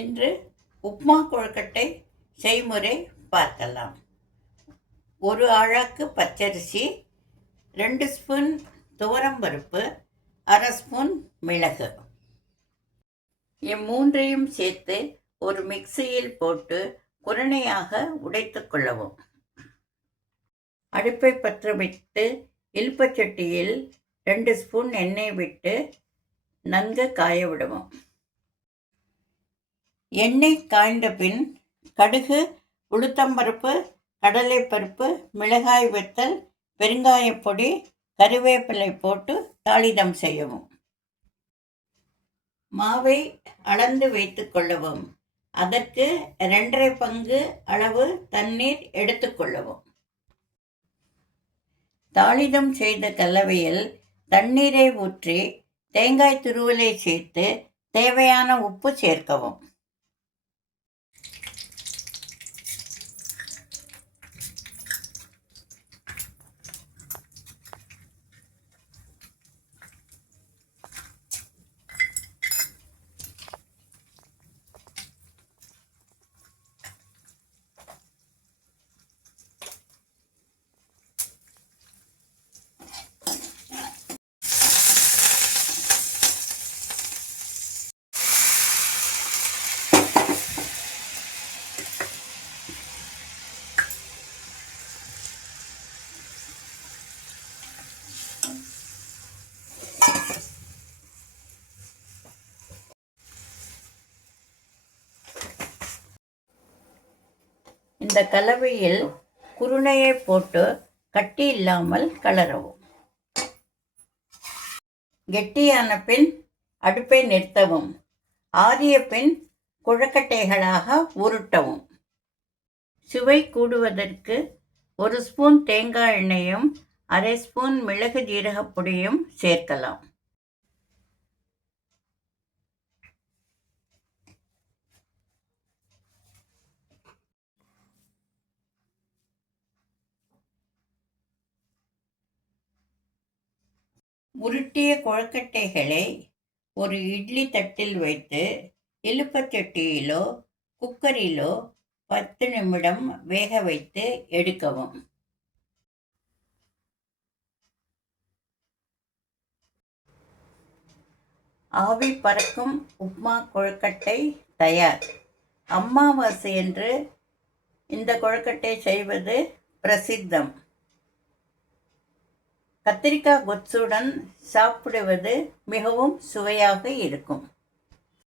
இன்று உப்மா கொழுக்கட்டை செய்முறை பார்க்கலாம். 1 ஆழாக்கு பச்சரிசி, 2 ஸ்பூன் துவரம்பருப்பு, 1/2 ஸ்பூன் மிளகு. இம்மூன்றையும் சேர்த்து ஒரு மிக்சியில் போட்டு குரணையாக உடைத்துக் கொள்ளவும். அடுப்பை பற்ற வைத்து இலுப்பச்சட்டியில் 2 ஸ்பூன் எண்ணெய் விட்டு நன்கு காய விடவும். எண்ணெய் காய்ந்த பின் கடுகு, உளுத்தம்பருப்பு, கடலைப்பருப்பு, மிளகாய் வத்தல், பெருங்காயப்பொடி, கறிவேப்பிலை போட்டு தாளிதம் செய்யவும். மாவை அளந்து வைத்து கொள்ளவும். அதற்கு 2½ பங்கு அளவு தண்ணீர் எடுத்துக்கொள்ளவும். தாளிதம் செய்த கலவையில் தண்ணீரை ஊற்றி தேங்காய் துருவலை சேர்த்து தேவையான உப்பு சேர்க்கவும். இந்த கலவையில் குருணையை போட்டு கட்டி இல்லாமல் கலரவும். கெட்டியான பின் அடுப்பை நிறுத்தவும். ஆறிய பின் கொழுக்கட்டைகளாக உருட்டவும். சுவை கூடுவதற்கு 1 ஸ்பூன் தேங்காய் எண்ணெயும் 1/2 ஸ்பூன் மிளகு ஜீரகப் பொடியும் சேர்க்கலாம். உருட்டிய கொழுக்கட்டைகளை ஒரு இட்லி தட்டில் வைத்து இலுப்பச்சட்டியிலோ குக்கரிலோ 10 நிமிடம் வேக வைத்து எடுக்கவும். ஆவி பறக்கும் உப்மா கொழுக்கட்டை தயார். அமாவாசையன்று இந்த கொழுக்கட்டை செய்வது பிரசித்தம். கத்திரிக்காய் கொத்துடன் சாப்பிடுவது மிகவும் சுவையாக இருக்கும்.